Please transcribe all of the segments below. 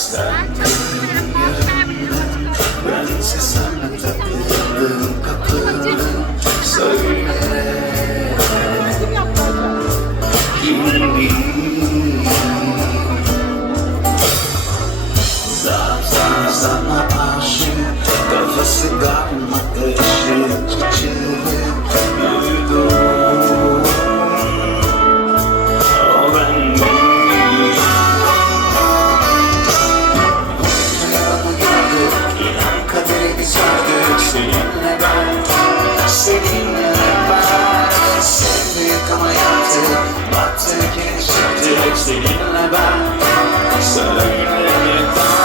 Sen benim yarımdın, bense sana takıldım, kapıldım. Söyle kimim? Zaten sana aşık, kafası kalmadı ışık çiçeği duydum. O ben değilim. Rüyamı gördüm, inan kaderi biz ördük. Seninle ben, seninle ben. Sevdik ama yaptık, battık yine çıktık. Seninle ben, söyle ben.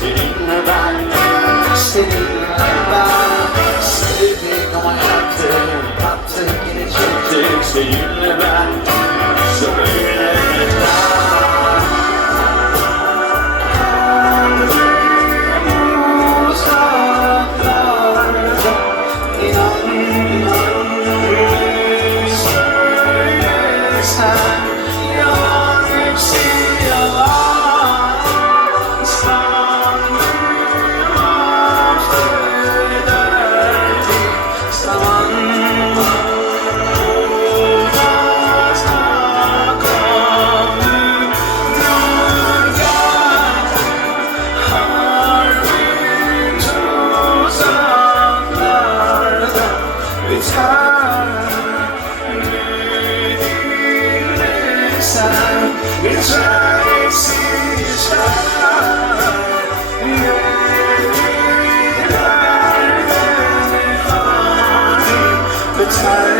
Seninle ben, seninle ben. Sevdik ama yaptık, battık yine çıktık. Seninle ben, söyle ben. Kalbim uzaklarda, inan, söylesen. Yalan hepsi yalan. Time